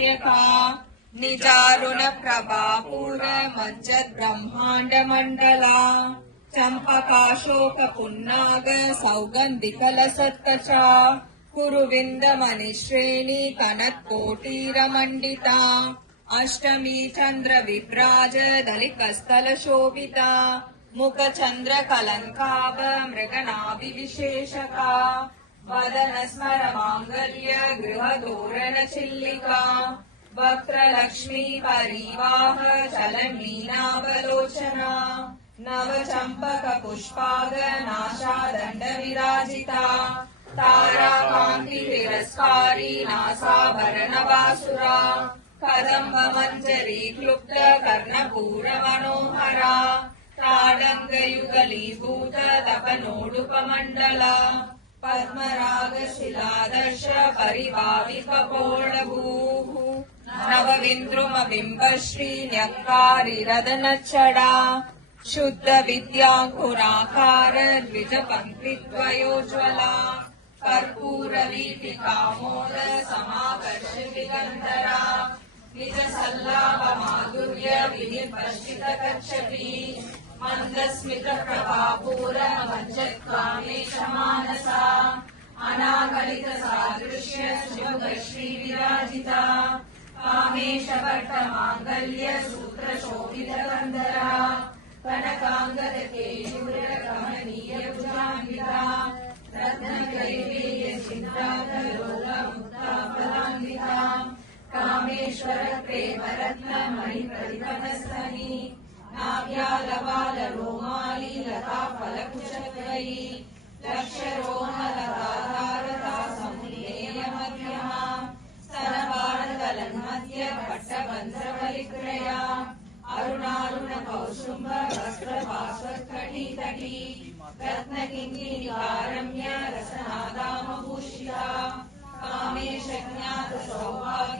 नायका निजारुण प्रभापूर मज्जत् ब्रह्मांड मंडला चंपकाशोक पुन्नाग सौगंधिकलसत्कचा कुरुविंद मणिश्रेणी कनत्कोटीरमंडिता अष्टमी चंद्र विभ्राज दलिकस्थल शोभिता मुख चंद्र कलंकाभ मृगनाभि विशेषका वदन स्मर मांगल्य गृह तोरण चिल्लिका वक्त्र लक्ष्मी परिवाह चलमीनावलोचना नव चंपक पुष्पाग नाशा दंड विराजिता तारा कांति तिरस्कारी नासाभरण वासुरा कदंब मंजरी क्लुप्त कर्णपूर मनोहरा ताडंग युगलीभूत तपनोडुपमंडला पद्मराग शिलादर्श परिभाविकपोळभूः नवविन्द्रुम बिम्बश्री न्यक्कारिरदनच्चडा शुद्ध विद्याङ्कुराकार द्विज पङ्क्तिद्वयोज्ज्वला कर्पूर वीथिकामोद समाकर्ष दिगन्धरा निज सल्लाभ माधुर्य विनिर्पश्चित कच्छपि मंदस्मित प्रभापूर मज्जत् कामेश मानसा अनागलित सादृश्य शुभश्री विराजिता कामेश भट्ट मांगल्य सूत्र शोभित कंदरा कनकांगद केयूर कमनीय भुजान्विता रत्न कैवेय चिन्ताद लोल मुक्ता फलान्विता कामेश्वर प्रेम रत्न मणि प्रतिपदस्तनी नाभ्यालवाल रोमाली लता फलकुशत्वयी लक्षरोह लताधारता समुल्लेय मध्यमा स्तनबालदलन्मध्य पट्टबन्ध्रबलिक्रया अरुणारुण कौशुम्भ वस्त्रपार्श्वत्कटितटी रत्नकिङ्किणिकारम्य रसनादामभूषिता कामेश ज्ञात सौभाग्य